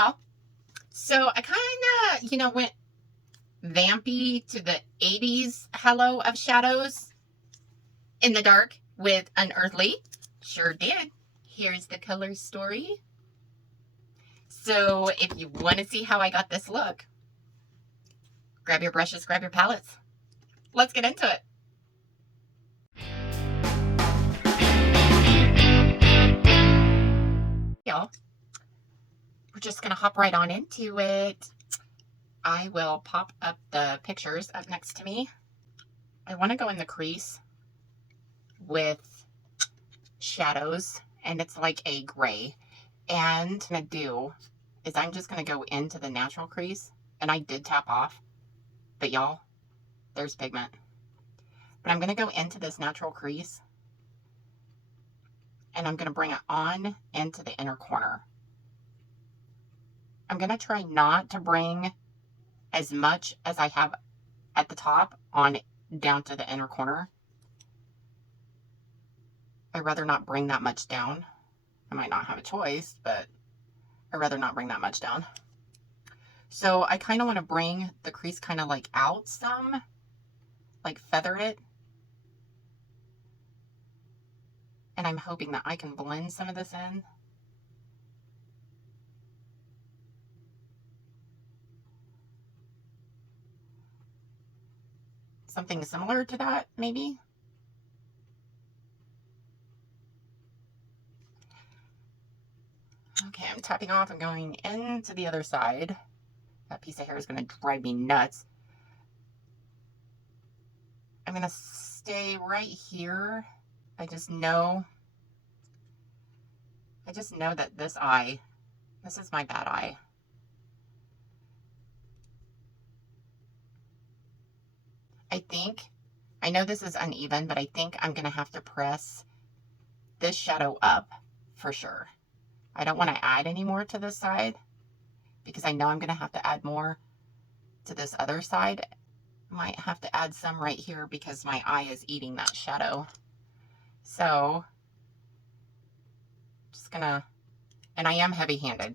y'all. So I kind of, went vampy to the 80s hello of shadows in the dark with Unearthly. Sure did. Here's the color story. So if you want to see how I got this look, grab your brushes, grab your palettes. Let's get into it. Y'all, we're just going to hop right on into it. I will pop up the pictures up next to me. I want to go in the crease with shadows, and it's like a gray. And what I'm going to do is I'm just going to go into the natural crease, and I did tap off, but y'all, there's pigment. But I'm going to go into this natural crease, and I'm going to bring it on into the inner corner. I'm going to try not to bring as much as I have at the top on down to the inner corner. I'd rather not bring that much down. I might not have a choice, but I'd rather not bring that much down. So I kind of want to bring the crease kind of like out some, like feather it. And I'm hoping that I can blend some of this in. Something similar to that, maybe. Okay, I'm tapping off and going into the other side. That piece of hair is going to drive me nuts. I'm going to stay right here. I just know that this eye, this is my bad eye. I know this is uneven, but I think I'm going to have to press this shadow up for sure. I don't want to add any more to this side because I know I'm going to have to add more to this other side. Might have to add some right here because my eye is eating that shadow. So, just going to, and I am heavy-handed.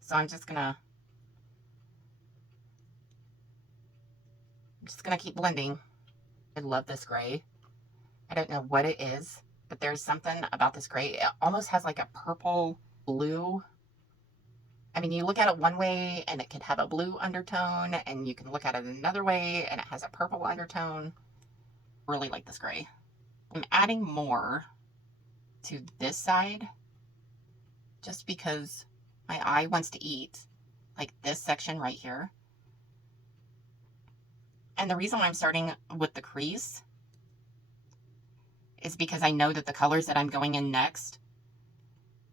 So I'm just going to keep blending. I love this gray. I don't know what it is, but there's something about this gray. It almost has like a purple blue. I mean, you look at it one way and it could have a blue undertone, and you can look at it another way and it has a purple undertone. Really like this gray. I'm adding more to this side just because my eye wants to eat like this section right here. And the reason why I'm starting with the crease is because I know that the colors that I'm going in next,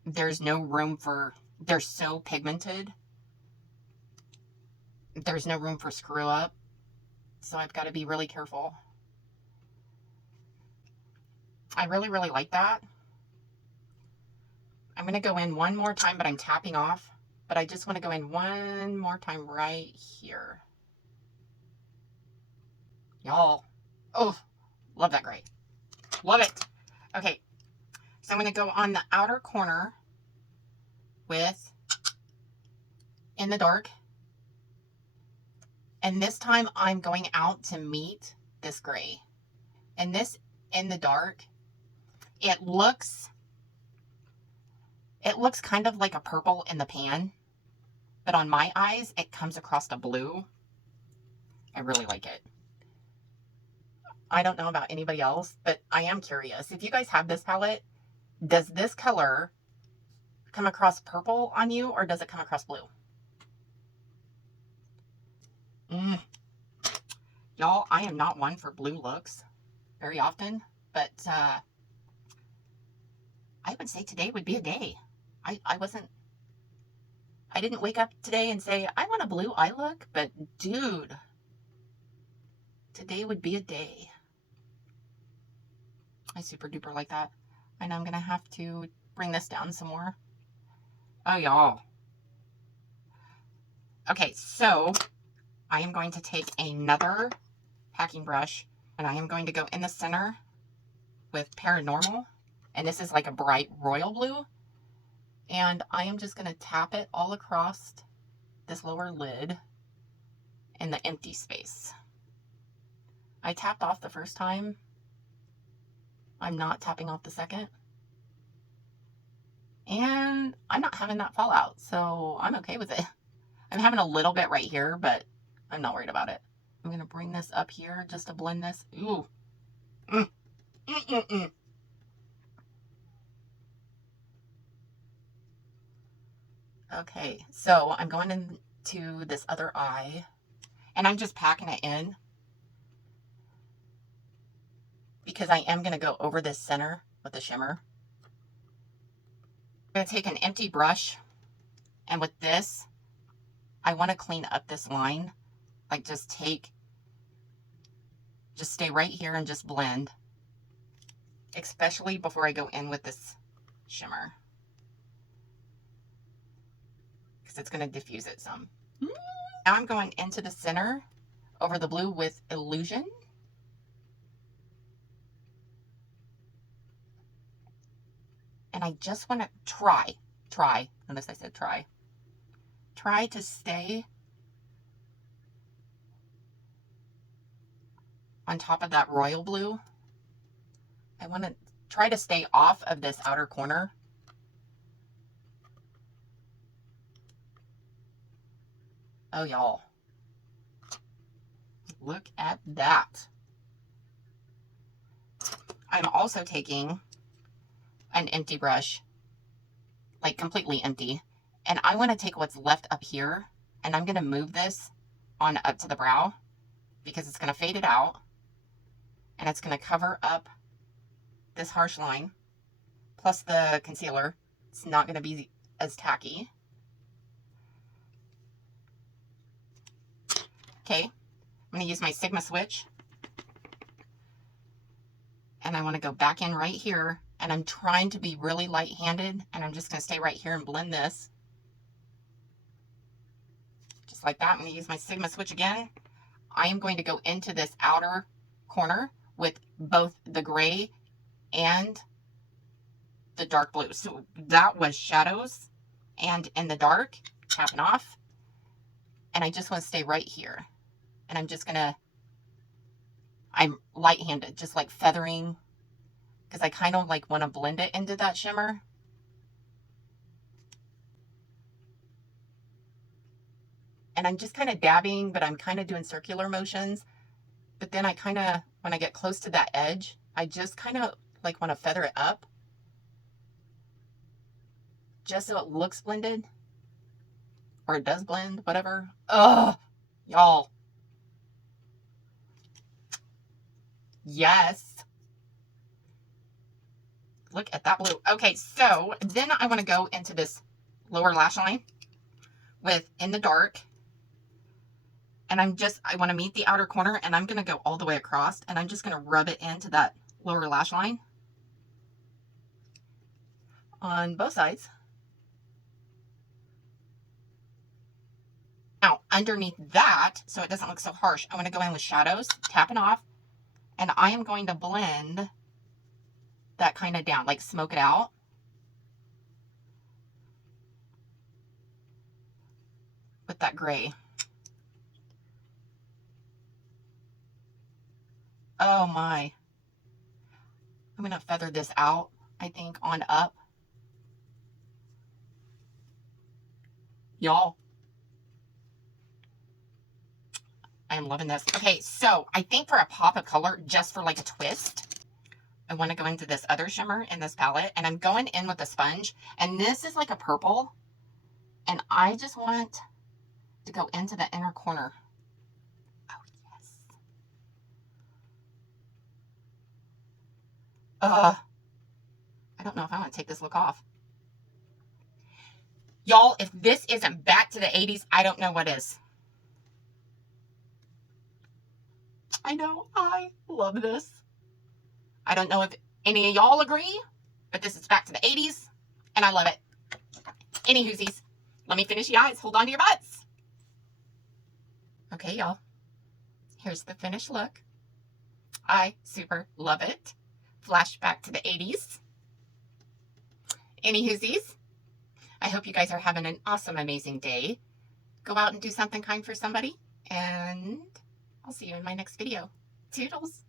there's no room for, they're so pigmented. There's no room for screw up. So I've got to be really careful. I really, really like that. I'm going to go in one more time, but I'm tapping off. But I just want to go in one more time right here. Y'all. Oh, love that gray. Love it. Okay. So I'm going to go on the outer corner with In the Dark. And this time I'm going out to meet this gray. And this In the Dark, it looks kind of like a purple in the pan. But on my eyes, it comes across to blue. I really like it. I don't know about anybody else, but I am curious. If you guys have this palette, does this color come across purple on you, or does it come across blue? Y'all, I am not one for blue looks very often, but I would say today would be a day. I didn't wake up today and say, I want a blue eye look, but dude, today would be a day. I super duper like that. I know I'm going to have to bring this down some more. Oh, y'all. Okay, so I am going to take another packing brush, and I am going to go in the center with Paranormal. And this is like a bright royal blue. And I am just going to tap it all across this lower lid in the empty space. I tapped off the first time. I'm not tapping off the second. And I'm not having that fall out, so I'm okay with it. I'm having a little bit right here, but I'm not worried about it. I'm going to bring this up here just to blend this. Ooh. Okay, so I'm going into this other eye, and I'm just packing it in because I am going to go over this center with the shimmer. I'm going to take an empty brush, and with this, I want to clean up this line. Like just stay right here and just blend, especially before I go in with this shimmer, because it's going to diffuse it some. Now I'm going into the center over the blue with Illusion. And I just want to try, unless I said try to stay on top of that royal blue. I want to try to stay off of this outer corner. Oh, y'all. Look at that. I'm also taking an empty brush, like completely empty, and I want to take what's left up here, and I'm going to move this on up to the brow because it's going to fade it out, and it's going to cover up this harsh line, plus the concealer. It's not going to be as tacky. Okay, I'm going to use my Sigma switch, and I want to go back in right here, and I'm trying to be really light-handed, and I'm just going to stay right here and blend this. Just like that. I'm going to use my Sigma switch again. I am going to go into this outer corner with both the gray and the dark blue. So that was shadows and in the dark, tapping off. And I just want to stay right here. And I'm just going to, I'm light-handed, just like feathering, because I kind of like want to blend it into that shimmer. And I'm just kind of dabbing, but I'm kind of doing circular motions. But then I kind of, when I get close to that edge, I just kind of like want to feather it up, just so it looks blended, or it does blend, whatever. Ugh, y'all. Yes. Look at that blue. Okay, so then I want to go into this lower lash line with In the Dark. And I want to meet the outer corner, and I'm going to go all the way across, and I'm just going to rub it into that lower lash line on both sides. Now, underneath that, so it doesn't look so harsh, I want to go in with shadows, tapping off, and I am going to blend that kind of down, like smoke it out. With that gray. Oh my. I'm going to feather this out, I think, on up. Y'all. I am loving this. Okay, so I think for a pop of color, just for like a twist, I want to go into this other shimmer in this palette, and I'm going in with a sponge, and this is like a purple, and I just want to go into the inner corner. Oh, yes. I don't know if I want to take this look off. Y'all, if this isn't back to the 80s, I don't know what is. I know, I love this. I don't know if any of y'all agree, but this is back to the 80s, and I love it. Any hoosies, let me finish the eyes. Hold on to your butts. Okay, y'all. Here's the finished look. I super love it. Flashback to the 80s. Any hoosies? I hope you guys are having an awesome, amazing day. Go out and do something kind for somebody, and I'll see you in my next video. Toodles!